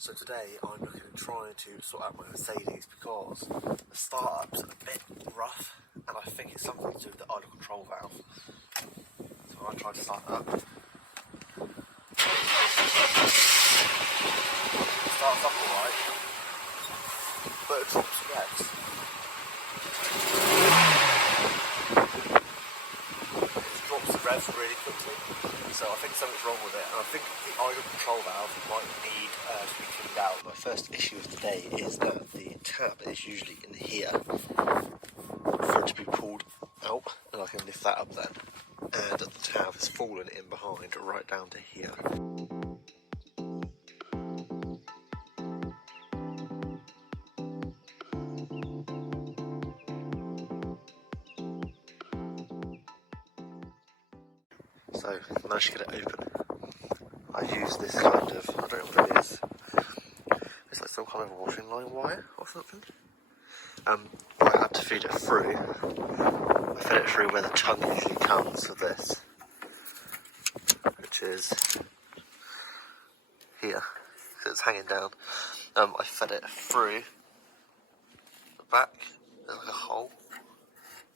So today I'm looking at trying to sort out my Mercedes because the startup's a bit rough and I think it's something to do with the idle control valve. So I tried to start it up. It starts up alright, but it drops the revs. It drops the revs really quickly, so I think something's wrong with it, and I think the idle control valve might need to be cleaned out. My first issue of the day is that the tab is usually in here for it to be pulled out, and I can lift that up then. And the tab has fallen in behind right down to here. So I managed to get it open. I use this kind of, I don't know what it is. It's like some kind of washing line wire or something. I had to feed it through. I fed it through where the tongue usually comes for this, which is here. It's hanging down. I fed it through the back. There's like a hole.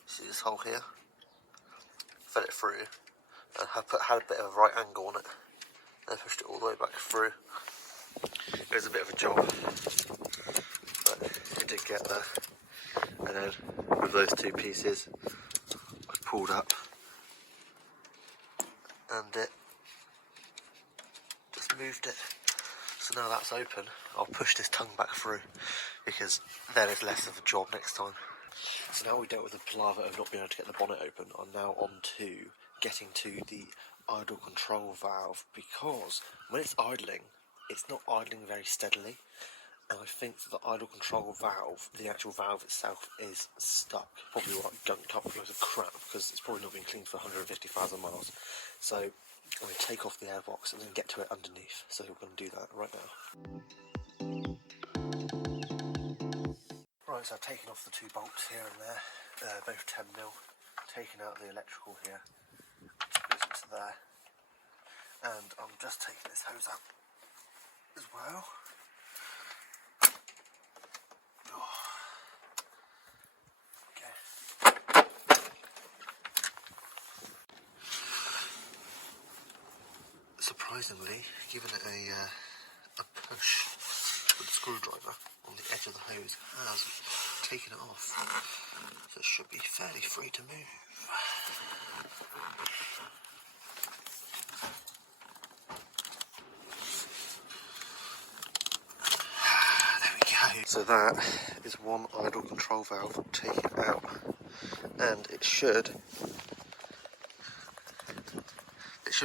See this hole here? Fed it through and had a bit of a right angle on it. Then pushed it all the way back through. It was a bit of a job, but it did get there. And then with those two pieces, I pulled up, and it just moved it. So now that's open. I'll push this tongue back through because then it's less of a job next time. So now we dealt with the palaver of not being able to get the bonnet open, I'm now on to getting to the idle control valve, because when it's idling, it's not idling very steadily, and I think that the idle control valve, the actual valve itself, is stuck, probably like gunked up with loads of crap, because it's probably not been cleaned for 150,000 miles. So I'm going to take off the airbox and then get to it underneath, so we're going to do that right now. Right, so I've taken off the two bolts here and there, both 10mm, taken out the electrical here, goes into there, and I'm just taking this hose out as well. Okay. Surprisingly, giving it a push with the screwdriver on the edge of the hose has taken it off, so it should be fairly free to move. There we go. So that is one idle control valve taken out, and it should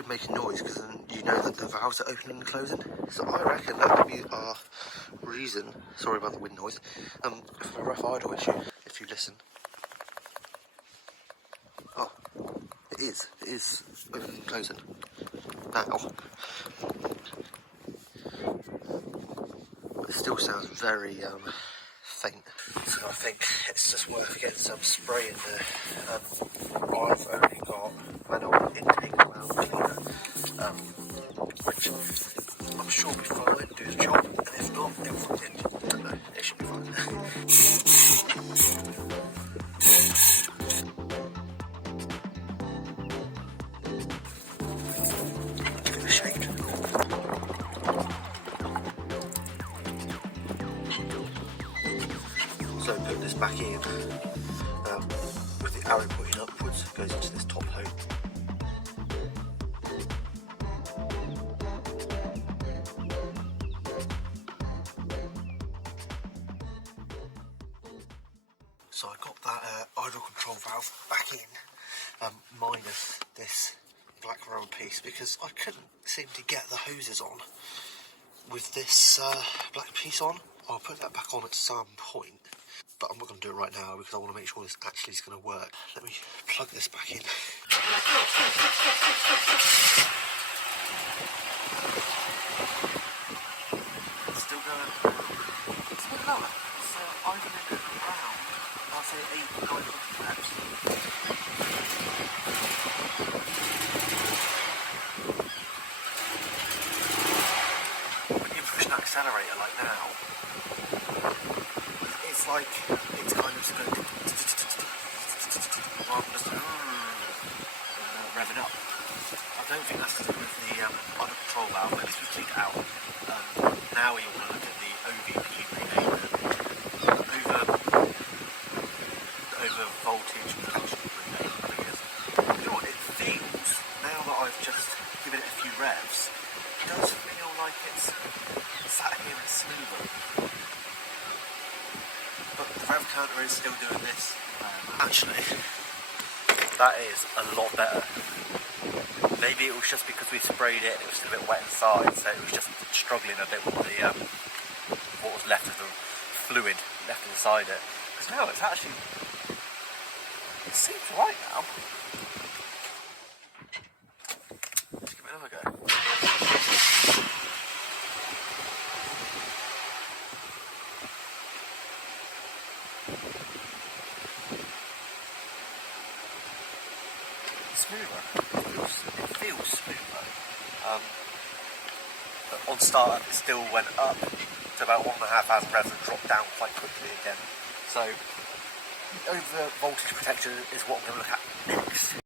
make a noise, because then you know that the valves are opening and closing. So I reckon that could be our reason, sorry about the wind noise, for a rough idle issue, if you listen. Oh, it is opening and closing now. It still sounds very faint, so I think it's just worth getting some spray in there. I've only got manual intake valve cleaner, which I'm sure will be fine, do the job, and if not, it should be fine. Give it a shake. So put this back in, with the arrow pointing upwards, it goes into this top hole. So I got that idle control valve back in, minus this black rubber piece, because I couldn't seem to get the hoses on with this black piece on. I'll put that back on at some point, but I'm not going to do it right now because I want to make sure this actually is going to work. Let me plug this back in. It's still going. It's a bit lower. It's idling around. I'll say 8-900 reps. When you push that accelerator like now, it's like it's kind of just going rather than just revving up. I don't think that's to do with the under control valve. Let me just take it out. Now we want to look at the OVP relay, over voltage protection relay, because you know what, it feels, now that I've just given it a few revs, it does feel like it's sat here and smoother. But the rev counter is still doing this. Actually, that is a lot better. Maybe it was just because we sprayed it and it was still a bit wet inside, so it was just struggling a bit with the what was left of the fluid left inside it. Because now it's actually, it seems right now. Let's give it another go. Smoother. It feels smoother. But on startup it still went up to about 1,500 revs and dropped down quite quickly again. So over voltage protection is what I'm going to look at next.